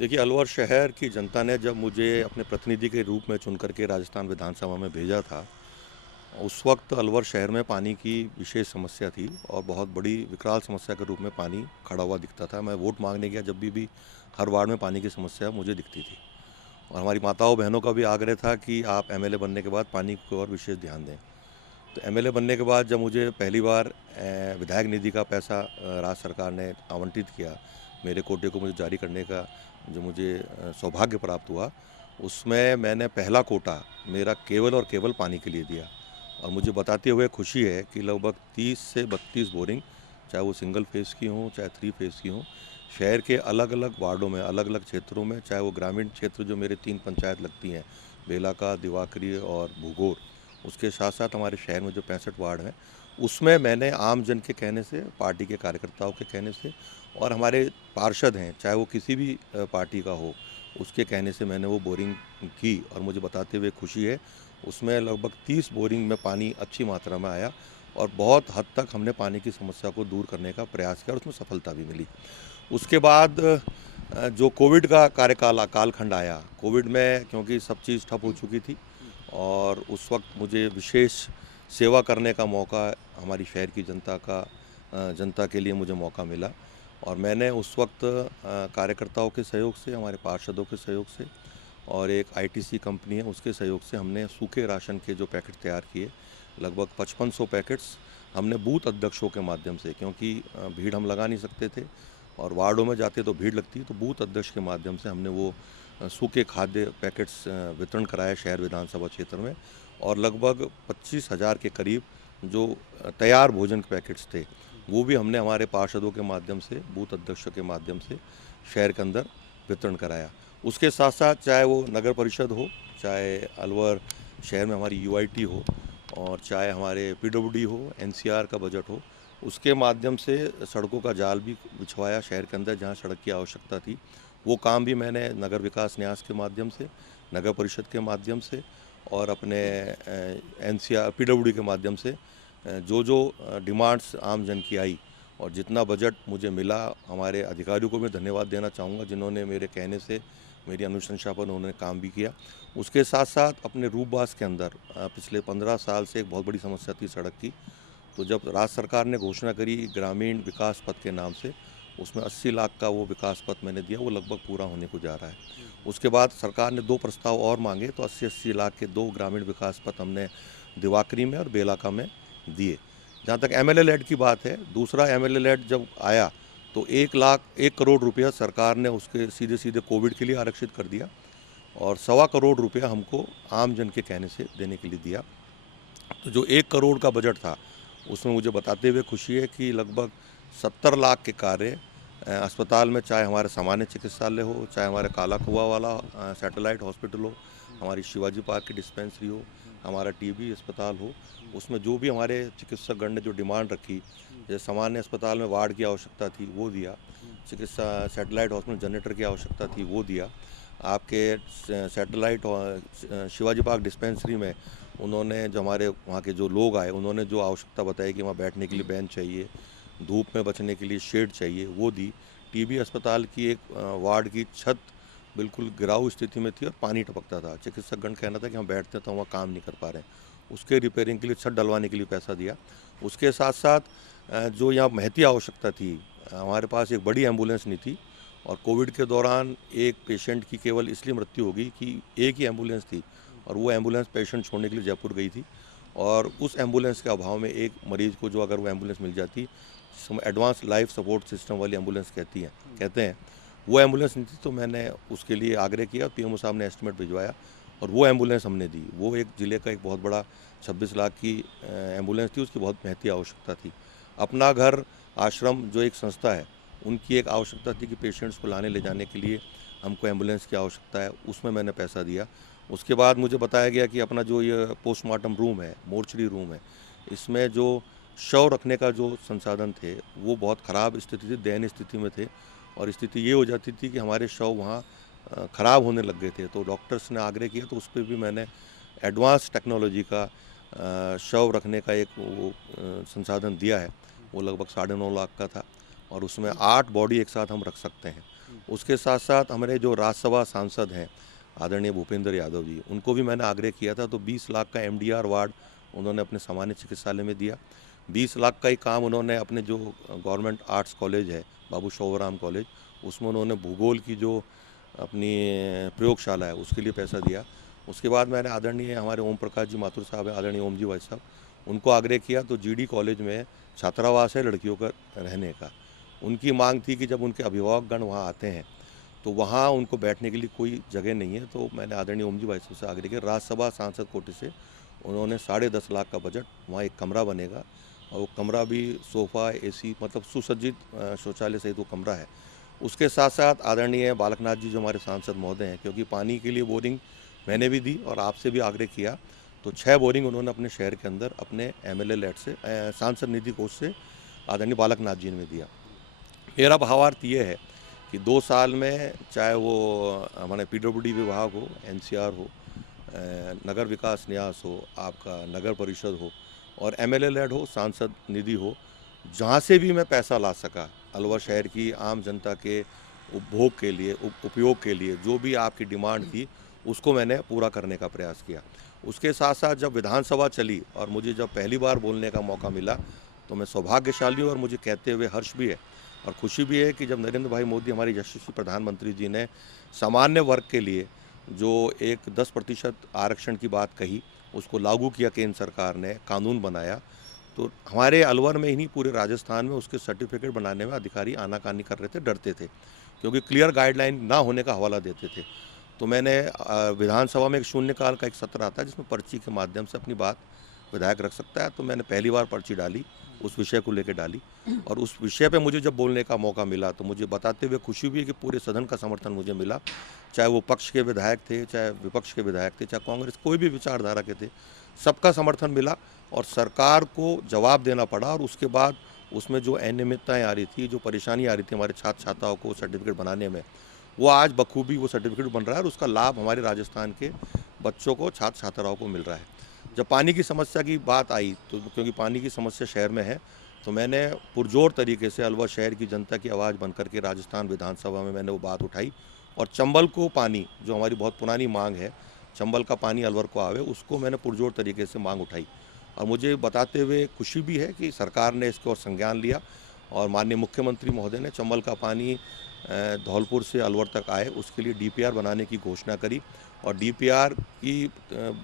देखिए, अलवर शहर की जनता ने जब मुझे अपने प्रतिनिधि के रूप में चुन करके राजस्थान विधानसभा में भेजा था, उस वक्त अलवर शहर में पानी की विशेष समस्या थी और बहुत बड़ी विकराल समस्या के रूप में पानी खड़ा हुआ दिखता था। मैं वोट मांगने गया जब भी हर वार्ड में पानी की समस्या मुझे दिखती थी और हमारी माताओं बहनों का भी आग्रह था कि आप एमएलए बनने के बाद पानी को और विशेष ध्यान दें। तो एमएलए बनने के बाद जब मुझे पहली बार विधायक निधि का पैसा राज्य सरकार ने आवंटित किया, मेरे कोटे को मुझे जारी करने का जो मुझे सौभाग्य प्राप्त हुआ, उसमें मैंने पहला कोटा मेरा केवल और केवल पानी के लिए दिया। और मुझे बताते हुए खुशी है कि लगभग 30 से 32 बोरिंग, चाहे वो सिंगल फेज़ की हों, चाहे 3 फेज़ की हों, शहर के अलग-अलग वार्डों में, अलग-अलग क्षेत्रों में, चाहे वो ग्रामीण क्षेत्र जो मेरे 3 पंचायत लगती हैं, बेलाका, दिवाकरी और भूगोर, उसके साथ-साथ हमारे शहर में जो 65 वार्ड हैं, उसमें मैंने आम जन के कहने से, पार्टी के कार्यकर्ताओं के कहने से और हमारे पार्षद हैं, चाहे वो किसी भी पार्टी का हो, उसके कहने से मैंने वो बोरिंग की और मुझे बताते हुए खुशी है, उसमें लगभग 30 बोरिंग में पानी अच्छी मात्रा में आया और बहुत हद तक हमने पानी की समस्या को दूर करने का प्रयास किया और उसमें सफलता भी मिली। उसके बाद जो कोविड का कालखंड आया, कोविड में क्योंकि सब चीज़ ठप हो चुकी थी और उस वक्त मुझे विशेष सेवा करने का मौका हमारी शहर की जनता के लिए मुझे मौका मिला और मैंने उस वक्त कार्यकर्ताओं के सहयोग से, हमारे पार्षदों के सहयोग से और एक आईटीसी कंपनी है उसके सहयोग से हमने सूखे राशन के जो पैकेट तैयार किए, लगभग 5500 पैकेट्स हमने बूथ अध्यक्षों के माध्यम से, क्योंकि भीड़ हम लगा नहीं सकते थे और वार्डों में जाते तो भीड़ लगती, तो बूथ अध्यक्ष के माध्यम से हमने वो सूखे खाद्य पैकेट्स वितरण कराया शहर विधानसभा क्षेत्र में और लगभग 25,000 के करीब जो तैयार भोजन के पैकेट्स थे, वो भी हमने हमारे पार्षदों के माध्यम से, बूथ अध्यक्षों के माध्यम से शहर के अंदर वितरण कराया। उसके साथ साथ चाहे वो नगर परिषद हो, चाहे अलवर शहर में हमारी यूआईटी हो और चाहे हमारे पीडब्ल्यूडी हो, एनसीआर का बजट हो, उसके माध्यम से सड़कों का जाल भी बिछवाया शहर के अंदर जहाँ सड़क की आवश्यकता थी। वो काम भी मैंने नगर विकास न्यास के माध्यम से, नगर परिषद के माध्यम से और अपने एनसीआर पीडब्ल्यूडी के माध्यम से जो डिमांड्स आम जन की आई और जितना बजट मुझे मिला, हमारे अधिकारियों को मैं धन्यवाद देना चाहूँगा जिन्होंने मेरे कहने से, मेरी अनुशंसा पर उन्होंने काम भी किया। उसके साथ-साथ अपने रूपबास के अंदर पिछले 15 साल से एक बहुत बड़ी समस्या थी सड़क की। तो जब राज्य सरकार ने घोषणा करी ग्रामीण विकास पथ के नाम से, उसमें 80 लाख का वो विकास पथ मैंने दिया, वो लगभग पूरा होने को जा रहा है। उसके बाद सरकार ने 2 प्रस्ताव और मांगे, तो 80-80 लाख के 2 ग्रामीण विकास पथ हमने दिवाकरी में और बेलाका में दिए। जहाँ तक एमएलए लेड की बात है, दूसरा एमएलए लेड जब आया तो 1 करोड़ रुपया सरकार ने उसके सीधे-सीधे कोविड के लिए आरक्षित कर दिया और सवा करोड़ रुपया हमको आम जन के कहने से देने के लिए दिया। तो जो 1 करोड़ का बजट था, उसमें मुझे बताते हुए खुशी है कि लगभग 70 लाख के कार्य अस्पताल में, चाहे हमारे सामान्य चिकित्सालय हो, चाहे हमारे काला कुआं वाला सैटेलाइट हॉस्पिटल हो, हमारी शिवाजी पार्क की डिस्पेंसरी हो, हमारा टीबी अस्पताल हो, उसमें जो भी हमारे चिकित्सकगण ने जो डिमांड रखी, जैसे सामान्य अस्पताल में वार्ड की आवश्यकता थी, वो दिया। चिकित्सा सैटेलाइट हॉस्पिटल जनरेटर की आवश्यकता थी, वो दिया। आपके सैटेलाइट शिवाजी पार्क डिस्पेंसरी में उन्होंने जो हमारे वहाँ के जो लोग आए, उन्होंने जो आवश्यकता बताई कि वहाँ बैठने के लिए बेंच चाहिए, धूप में बचने के लिए शेड चाहिए, वो दी। टीबी अस्पताल की एक वार्ड की छत बिल्कुल गिराऊ स्थिति में थी और पानी टपकता था। चिकित्सकगण कहना था कि हम बैठते हैं तो हम वहाँ काम नहीं कर पा रहे हैं। उसके रिपेयरिंग के लिए, छत डलवाने के लिए पैसा दिया। उसके साथ-साथ जो यहाँ महती आवश्यकता थी, हमारे पास एक बड़ी एम्बुलेंस नहीं थी और कोविड के दौरान एक पेशेंट की केवल इसलिए मृत्यु हो गई कि एक ही एम्बुलेंस थी और वो एम्बुलेंस पेशेंट छोड़ने के लिए जयपुर गई थी और उस एम्बुलेंस के अभाव में एक मरीज़ को, जो अगर वो एम्बुलेंस मिल जाती, जिसको एडवांस लाइफ सपोर्ट सिस्टम वाली एम्बुलेंस कहते हैं, वो एम्बुलेंस नहीं थी, तो मैंने उसके लिए आग्रह किया, पीएमओ साहब ने एस्टीमेट भिजवाया और वो एम्बुलेंस हमने दी। वो एक ज़िले का एक बहुत बड़ा 26 लाख की एम्बुलेंस थी, उसकी बहुत महती आवश्यकता थी। अपना घर आश्रम जो एक संस्था है, उनकी एक आवश्यकता थी कि पेशेंट्स को लाने ले जाने के लिए हमको एम्बुलेंस की आवश्यकता है, उसमें मैंने पैसा दिया। उसके बाद मुझे बताया गया कि अपना जो ये पोस्टमार्टम रूम है, मोर्चरी रूम है, इसमें जो शव रखने का जो संसाधन थे, वो बहुत ख़राब स्थिति थी, दयनीय स्थिति में थे और स्थिति ये हो जाती थी कि हमारे शव वहाँ ख़राब होने लग गए थे। तो डॉक्टर्स ने आग्रह किया, तो उस पे भी मैंने एडवांस टेक्नोलॉजी का शव रखने का एक वो संसाधन दिया है। वो लगभग 9.5 लाख का था और उसमें 8 बॉडी एक साथ हम रख सकते हैं। उसके साथ साथ हमारे जो राज्यसभा सांसद हैं आदरणीय भूपेंद्र यादव जी, उनको भी मैंने आग्रह किया था, तो 20 लाख का एमडीआर वार्ड उन्होंने अपने सामान्य चिकित्सालय में दिया। 20 लाख का ही काम उन्होंने अपने जो गवर्नमेंट आर्ट्स कॉलेज है बाबू शोभराम कॉलेज, उसमें उन्होंने भूगोल की जो अपनी प्रयोगशाला है उसके लिए पैसा दिया। उसके बाद मैंने आदरणीय हमारे ओम प्रकाश जी माथुर साहब हैं, आदरणीय ओम जी भाई साहब, उनको आग्रह किया तो जीडी कॉलेज में छात्रावास है लड़कियों का रहने का। उनकी मांग थी कि जब उनके अभिभावकगण वहाँ आते हैं तो वहाँ उनको बैठने के लिए कोई जगह नहीं है, तो मैंने आदरणीय ओम जी भाई साहब से आग्रह किया। राज्यसभा सांसद कोटे से उन्होंने 10.5 लाख का बजट, वहाँ एक कमरा बनेगा और वो कमरा भी सोफ़ा एसी मतलब सुसज्जित शौचालय सहित वो कमरा है। उसके साथ साथ आदरणीय बालकनाथ जी जो हमारे सांसद महोदय हैं, क्योंकि पानी के लिए बोरिंग मैंने भी दी और आपसे भी आग्रह किया, तो 6 बोरिंग उन्होंने अपने शहर के अंदर अपने एमएलए लेट से सांसद निधि कोष से आदरणीय बालकनाथ जी ने दिया। मेरा भावार्थ ये है कि 2 साल में चाहे वो हमारे पीडब्ल्यूडी विभाग हो, एनसीआर हो, नगर विकास न्यास हो, आपका नगर परिषद हो और एमएलए लेड हो, सांसद निधि हो, जहाँ से भी मैं पैसा ला सका अलवर शहर की आम जनता के उपभोग के लिए, उपयोग के लिए, जो भी आपकी डिमांड थी उसको मैंने पूरा करने का प्रयास किया। उसके साथ साथ जब विधानसभा चली और मुझे जब पहली बार बोलने का मौका मिला तो मैं सौभाग्यशाली हूँ और मुझे कहते हुए हर्ष भी है और खुशी भी है कि जब नरेंद्र भाई मोदी हमारे यशस्वी प्रधानमंत्री जी ने सामान्य वर्ग के लिए जो एक 10% आरक्षण की बात कही, उसको लागू किया, केंद्र सरकार ने कानून बनाया, तो हमारे अलवर में ही नहीं पूरे राजस्थान में उसके सर्टिफिकेट बनाने में अधिकारी आनाकानी कर रहे थे, डरते थे क्योंकि क्लियर गाइडलाइन ना होने का हवाला देते थे। तो मैंने विधानसभा में एक शून्यकाल का एक सत्र आता है जिसमें पर्ची के माध्यम से अपनी बात विधायक रख सकता है, तो मैंने पहली बार पर्ची डाली, उस विषय को लेकर डाली और उस विषय पे मुझे जब बोलने का मौका मिला तो मुझे बताते हुए खुशी हुई कि पूरे सदन का समर्थन मुझे मिला, चाहे वो पक्ष के विधायक थे, चाहे विपक्ष के विधायक थे, चाहे कांग्रेस कोई भी विचारधारा के थे, सबका समर्थन मिला और सरकार को जवाब देना पड़ा। और उसके बाद उसमें जो अनियमितताएँ आ रही थी, जो परेशानी आ रही थी हमारे छात्र छात्राओं को सर्टिफिकेट बनाने में, वो आज बखूबी वो सर्टिफिकेट बन रहा है और उसका लाभ हमारे राजस्थान के बच्चों को, छात्र छात्राओं को मिल रहा है। जब पानी की समस्या की बात आई तो क्योंकि पानी की समस्या शहर में है, तो मैंने पुरजोर तरीके से अलवर शहर की जनता की आवाज़ बन करके राजस्थान विधानसभा में मैंने वो बात उठाई और चंबल को पानी, जो हमारी बहुत पुरानी मांग है, चंबल का पानी अलवर को आवे, उसको मैंने पुरजोर तरीके से मांग उठाई और मुझे बताते हुए खुशी भी है कि सरकार ने इसको संज्ञान लिया और माननीय मुख्यमंत्री महोदय ने चंबल का पानी धौलपुर से अलवर तक आए उसके लिए डीपीआर बनाने की घोषणा करी और डीपीआर की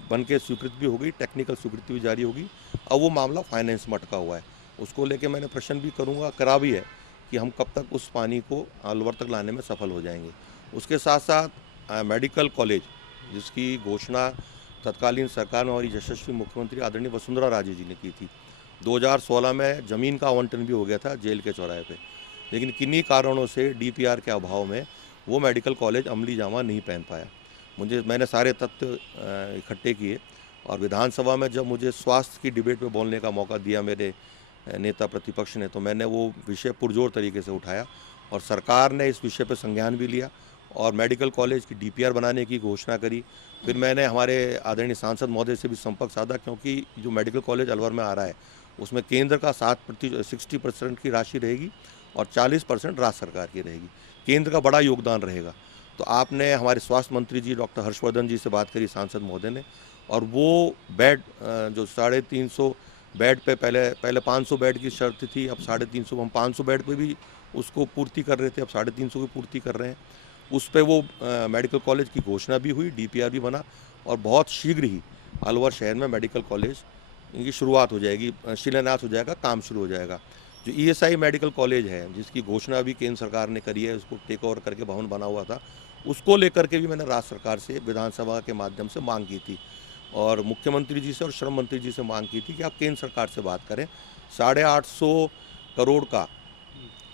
बन के स्वीकृति भी हो गई, टेक्निकल स्वीकृति भी जारी होगी। अब वो मामला फाइनेंस में अटका हुआ है, उसको लेके मैंने प्रश्न भी करूँगा, करा भी है कि हम कब तक उस पानी को अलवर तक लाने में सफल हो जाएंगे। उसके साथ साथ मेडिकल कॉलेज जिसकी घोषणा तत्कालीन सरकार में हमारी यशस्वी मुख्यमंत्री आदरणीय वसुंधरा राजे जी ने की थी। 2016 में ज़मीन का आवंटन भी हो गया था जेल के चौराहे पे, लेकिन किन्हीं कारणों से डीपीआर के अभाव में वो मेडिकल कॉलेज अमली जामा नहीं पहन पाया। मैंने सारे तथ्य इकट्ठे किए और विधानसभा में जब मुझे स्वास्थ्य की डिबेट में बोलने का मौका दिया मेरे नेता प्रतिपक्ष ने, तो मैंने वो विषय पुरजोर तरीके से उठाया और सरकार ने इस विषय पर संज्ञान भी लिया और मेडिकल कॉलेज की डीपीआर बनाने की घोषणा करी। फिर मैंने हमारे आदरणीय सांसद महोदय से भी संपर्क साधा क्योंकि जो मेडिकल कॉलेज अलवर में आ रहा है उसमें केंद्र का 60% की राशि रहेगी और 40% राज्य सरकार की रहेगी। केंद्र का बड़ा योगदान रहेगा। तो आपने हमारे स्वास्थ्य मंत्री जी डॉक्टर हर्षवर्धन जी से बात करी सांसद महोदय ने और वो बेड जो 350 बेड पे पहले 500 बेड की शर्त थी, अब 350, हम 500 बेड पे भी उसको पूर्ति कर रहे थे, अब 350 की पूर्ति कर रहे हैं। उस पे वो मेडिकल कॉलेज की घोषणा भी हुई, डीपीआर भी बना और बहुत शीघ्र ही अलवर शहर में मेडिकल कॉलेज इनकी शुरुआत हो जाएगी, शिलान्यास हो जाएगा, काम शुरू हो जाएगा। जो ईएसआई मेडिकल कॉलेज है जिसकी घोषणा भी केंद्र सरकार ने करी है, उसको टेक ओवर करके भवन बना हुआ था, उसको लेकर के भी मैंने राज्य सरकार से विधानसभा के माध्यम से मांग की थी और मुख्यमंत्री जी से और श्रम मंत्री जी से मांग की थी कि आप केंद्र सरकार से बात करें। 850 करोड़ का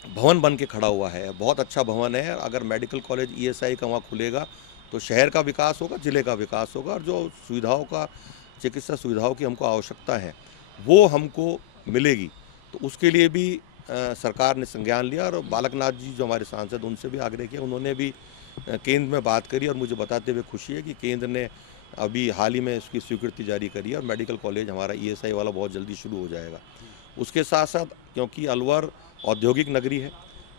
भवन बन के खड़ा हुआ है, बहुत अच्छा भवन है। अगर मेडिकल कॉलेज ईएसआई का वहाँ खुलेगा तो शहर का विकास होगा, जिले का विकास होगा और जो सुविधाओं का, चिकित्सा सुविधाओं की हमको आवश्यकता है वो हमको मिलेगी। तो उसके लिए भी सरकार ने संज्ञान लिया और बालकनाथ जी जो हमारे सांसद, उनसे भी आग्रह किया, उन्होंने भी केंद्र में बात करी और मुझे बताते हुए खुशी है कि केंद्र ने अभी हाल ही में इसकी स्वीकृति जारी करी है और मेडिकल कॉलेज हमारा ईएसआई वाला बहुत जल्दी शुरू हो जाएगा। उसके साथ साथ क्योंकि अलवर औद्योगिक नगरी है,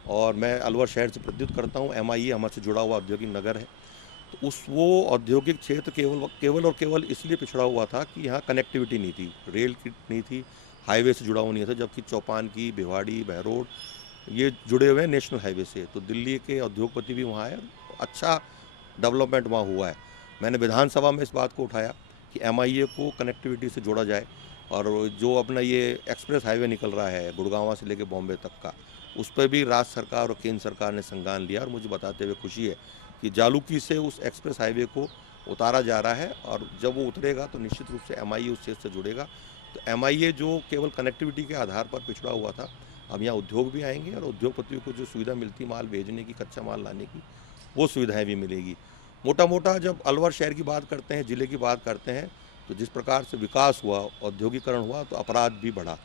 और मैं अलवर शहर से प्रतिनिधित्व करता हूँ। MIE हमारे से जुड़ा हुआ औद्योगिक नगर है। तो वो औद्योगिक क्षेत्र केवल और केवल इसलिए पिछड़ा हुआ था कि यहाँ कनेक्टिविटी नहीं थी, रेल की नहीं थी, हाईवे से जुड़ा हुआ नहीं था, जबकि चौपान की, भिवाड़ी, बहरोड ये जुड़े हुए हैं नेशनल हाईवे से। तो दिल्ली के उद्योगपति भी वहाँ है, अच्छा डेवलपमेंट वहाँ हुआ है। मैंने विधानसभा में इस बात को उठाया कि MIA को कनेक्टिविटी से जोड़ा जाए, और जो अपना ये एक्सप्रेस हाईवे निकल रहा है गुड़गांव से लेकर बॉम्बे तक का, उस पर भी राज्य सरकार और केंद्र सरकार ने संज्ञान लिया। और मुझे बताते हुए खुशी है कि जालूकी से उस एक्सप्रेस हाईवे को उतारा जा रहा है, और जब वो उतरेगा तो निश्चित रूप से MIA उस क्षेत्र से जुड़ेगा। तो MIA जो केवल कनेक्टिविटी के आधार पर पिछड़ा हुआ था, अब यहाँ उद्योग भी आएंगे, और उद्योगपतियों को जो सुविधा मिलती माल भेजने की, कच्चा माल लाने की, वो सुविधाएं भी मिलेगी। मोटा मोटा जब अलवर शहर की बात करते हैं, ज़िले की बात करते हैं, तो जिस प्रकार से विकास हुआ, औद्योगिकरण हुआ, तो अपराध भी बढ़ा।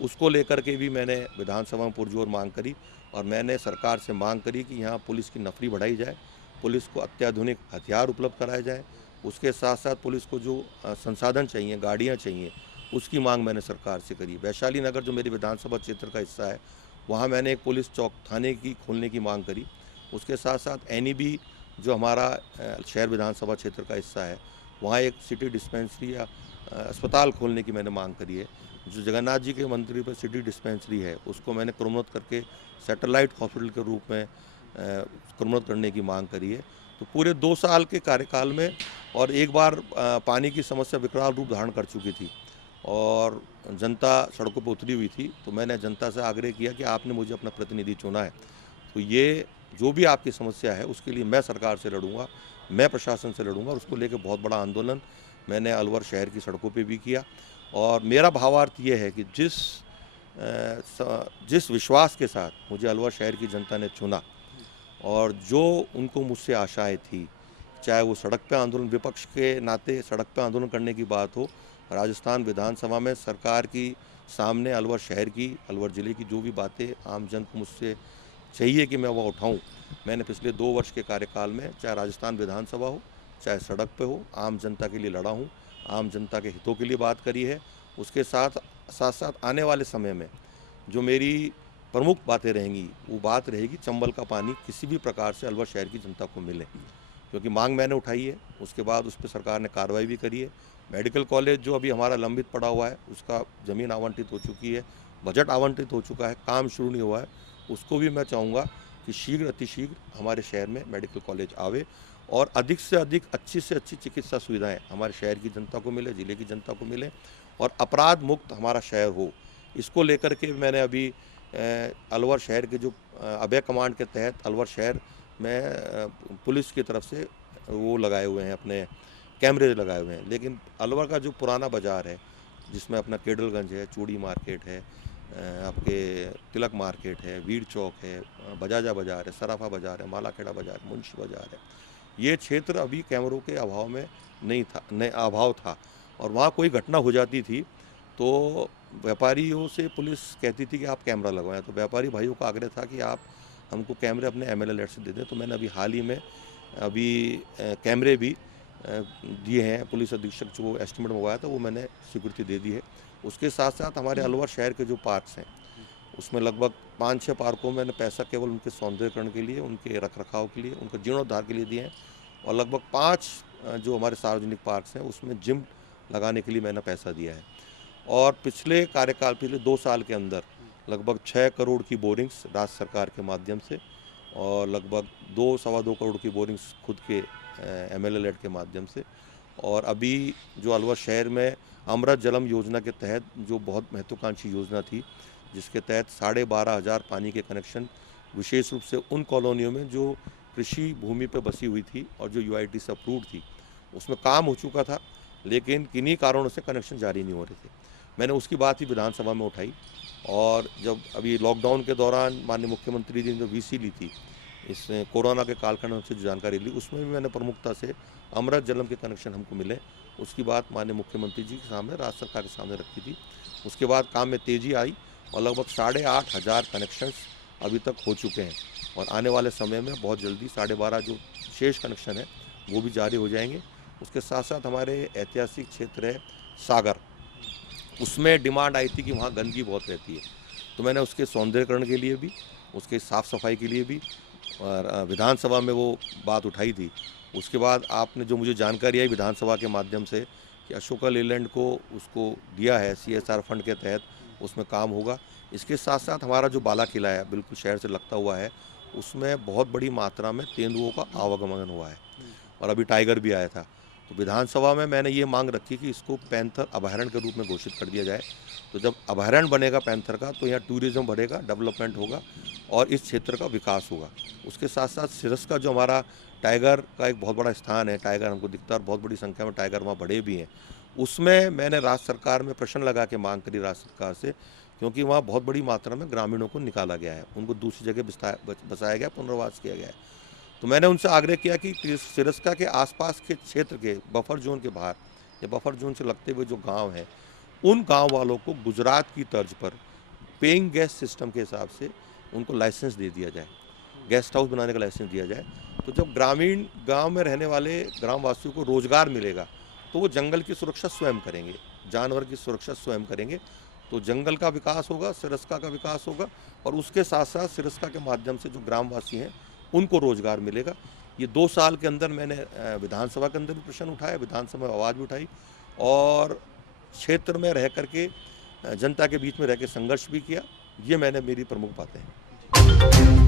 उसको लेकर के भी मैंने विधानसभा में पुरजोर मांग करी, और मैंने सरकार से मांग करी कि यहाँ पुलिस की नफरी बढ़ाई जाए, पुलिस को अत्याधुनिक हथियार उपलब्ध कराए जाएँ, उसके साथ साथ पुलिस को जो संसाधन चाहिए, गाड़ियाँ चाहिए, उसकी मांग मैंने सरकार से करी। वैशाली नगर जो मेरी विधानसभा क्षेत्र का हिस्सा है, वहाँ मैंने एक पुलिस चौक थाने की खोलने की मांग करी। उसके साथ साथ NEB जो हमारा शहर विधानसभा क्षेत्र का हिस्सा है, वहाँ एक सिटी डिस्पेंसरी या अस्पताल खोलने की मैंने मांग करी है। जो जगन्नाथ जी के मंदिर पर सिटी डिस्पेंसरी है, उसको मैंने क्रमोन्नत करके सैटेलाइट हॉस्पिटल के रूप में क्रमोन्नत करने की मांग करी है। तो पूरे 2 साल के कार्यकाल में, और एक बार पानी की समस्या विकराल रूप धारण कर चुकी थी और जनता सड़कों पर उतरी हुई थी, तो मैंने जनता से आग्रह किया कि आपने मुझे अपना प्रतिनिधि चुना है, तो ये जो भी आपकी समस्या है उसके लिए मैं सरकार से लड़ूंगा, मैं प्रशासन से लड़ूंगा। और उसको लेकर बहुत बड़ा आंदोलन मैंने अलवर शहर की सड़कों पे भी किया। और मेरा भावार्थ ये है कि जिस विश्वास के साथ मुझे अलवर शहर की जनता ने चुना, और जो उनको मुझसे आशाएं थी, चाहे वो सड़क पे आंदोलन, विपक्ष के नाते सड़क पे आंदोलन करने की बात हो, राजस्थान विधानसभा में सरकार की सामने अलवर शहर की, अलवर ज़िले की जो भी बातें आम जन को मुझसे चाहिए कि मैं वह उठाऊं, मैंने पिछले 2 वर्ष के कार्यकाल में, चाहे राजस्थान विधानसभा हो, चाहे सड़क पे हो, आम जनता के लिए लड़ा हूं, आम जनता के हितों के लिए बात करी है। उसके साथ साथ आने वाले समय में जो मेरी प्रमुख बातें रहेंगी, वो बात रहेगी चंबल का पानी किसी भी प्रकार से अलवर शहर की जनता को मिले, क्योंकि मांग मैंने उठाई है। उसके बाद उस पर सरकार ने कार्रवाई भी करी है। मेडिकल कॉलेज जो अभी हमारा लंबित पड़ा हुआ है, उसका ज़मीन आवंटित हो चुकी है, बजट आवंटित हो चुका है, काम शुरू नहीं हुआ है। उसको भी मैं चाहूँगा कि शीघ्र अतिशीघ्र हमारे शहर में मेडिकल कॉलेज आवे, और अधिक से अधिक अच्छी से अच्छी चिकित्सा सुविधाएं हमारे शहर की जनता को मिले, ज़िले की जनता को मिले, और अपराध मुक्त हमारा शहर हो। इसको लेकर के मैंने अभी अलवर शहर के जो अभय कमांड के तहत अलवर शहर में पुलिस की तरफ से वो लगाए हुए हैं, अपने कैमरे लगाए हुए हैं। लेकिन अलवर का जो पुराना बाज़ार है, जिसमें अपना केडलगंज है, चूड़ी मार्केट है, आपके तिलक मार्केट है, वीर चौक है, बजाजा बाज़ार है, सराफा बाज़ार है, मालाखेड़ा बाज़ार, मुंशी बाज़ार है, ये क्षेत्र अभी कैमरों के अभाव में नहीं था, अभाव था। और वहाँ कोई घटना हो जाती थी तो व्यापारियों से पुलिस कहती थी कि आप कैमरा लगवाएं। तो व्यापारी भाइयों का आग्रह था कि आप हमको कैमरे अपने MLA से दे दें। तो मैंने अभी हाल ही में कैमरे भी दिए हैं। पुलिस अधीक्षक जो एस्टिमेट मंगवाया था वो मैंने स्वीकृति दे दी है। उसके साथ साथ हमारे अलवर शहर के जो पार्क्स हैं, उसमें लगभग 5-6 पार्कों में मैंने पैसा केवल उनके सौंदर्यकरण के लिए, उनके रखरखाव के लिए, उनके जीर्णोद्धार के लिए दिए हैं। और लगभग 5 जो हमारे सार्वजनिक पार्क्स हैं उसमें जिम लगाने के लिए मैंने पैसा दिया है। और पिछले 2 साल के अंदर लगभग 6 करोड़ की बोरिंग्स राज्य सरकार के माध्यम से, और लगभग 2-2.25 करोड़ की बोरिंग्स खुद के MLA के माध्यम से। और अभी जो अलवर शहर में अमृत जलम योजना के तहत, जो बहुत महत्वाकांक्षी योजना थी, जिसके तहत 12,500 पानी के कनेक्शन विशेष रूप से उन कॉलोनियों में जो कृषि भूमि पर बसी हुई थी और जो UIT से अप्रूव्ड थी, उसमें काम हो चुका था, लेकिन किन्हीं कारणों से कनेक्शन जारी नहीं हो रहे थे। मैंने उसकी बात ही विधानसभा में उठाई, और जब अभी लॉकडाउन के दौरान माननीय मुख्यमंत्री जी ने जो VC ली थी, इस कोरोना के कालखंड से जो जानकारी ली, उसमें भी मैंने प्रमुखता से अमृत जलम के कनेक्शन हमको मिले, उसकी बात माननीय मुख्यमंत्री जी के सामने, राज्य सरकार के सामने रखी थी। उसके बाद काम में तेज़ी आई, और लगभग 8,500 कनेक्शंस अभी तक हो चुके हैं, और आने वाले समय में बहुत जल्दी 12.5 जो शेष कनेक्शन है वो भी जारी हो जाएंगे। उसके साथ साथ हमारे ऐतिहासिक क्षेत्र है सागर, उसमें डिमांड आई थी कि वहाँ गंदगी बहुत रहती है, तो मैंने उसके सौंदर्यकरण के लिए भी उसके साफ़ सफाई के लिए भी, और विधानसभा में वो बात उठाई थी। उसके बाद आपने जो मुझे जानकारी आई विधानसभा के माध्यम से कि अशोका लेलैंड को उसको दिया है CSR फंड के तहत, उसमें काम होगा। इसके साथ साथ हमारा जो बाला किला है बिल्कुल शहर से लगता हुआ है, उसमें बहुत बड़ी मात्रा में तेंदुओं का आवागमन हुआ है और अभी टाइगर भी आया था। तो विधानसभा में मैंने ये मांग रखी कि इसको पैंथर अभयारण्य के रूप में घोषित कर दिया जाए। तो जब अभयारण्य बनेगा पैंथर का तो यहाँ टूरिज्म बढ़ेगा, डेवलपमेंट होगा और इस क्षेत्र का विकास होगा। उसके साथ साथ सिरस का जो हमारा टाइगर का एक बहुत बड़ा स्थान है, टाइगर हमको दिखता है और बहुत बड़ी संख्या में टाइगर वहाँ बढ़े भी हैं। उसमें मैंने राज्य सरकार में प्रश्न लगा के मांग करी राज्य सरकार से, क्योंकि वहाँ बहुत बड़ी मात्रा में ग्रामीणों को निकाला गया है, उनको दूसरी जगह बसाया गया, पुनर्वास किया गया है। तो मैंने उनसे आग्रह किया कि सिरस्का के आसपास के क्षेत्र के बफर जोन के बाहर या बफर जोन से लगते हुए जो गांव हैं, उन गांव वालों को गुजरात की तर्ज पर पेइंग गेस्ट सिस्टम के हिसाब से उनको लाइसेंस दे दिया जाए, गेस्ट हाउस बनाने का लाइसेंस दिया जाए। तो जब ग्रामीण गांव में रहने वाले ग्रामवासियों को रोजगार मिलेगा तो वो जंगल की सुरक्षा स्वयं करेंगे, जानवर की सुरक्षा स्वयं करेंगे। तो जंगल का विकास होगा, सिरस्का का विकास होगा और उसके साथ साथ सिरस्का के माध्यम से जो ग्रामवासी हैं उनको रोजगार मिलेगा। ये 2 साल के अंदर मैंने विधानसभा के अंदर भी प्रश्न उठाया, विधानसभा में आवाज़ भी उठाई और क्षेत्र में रह करके जनता के बीच में रह के संघर्ष भी किया। ये मेरी प्रमुख बातें हैं।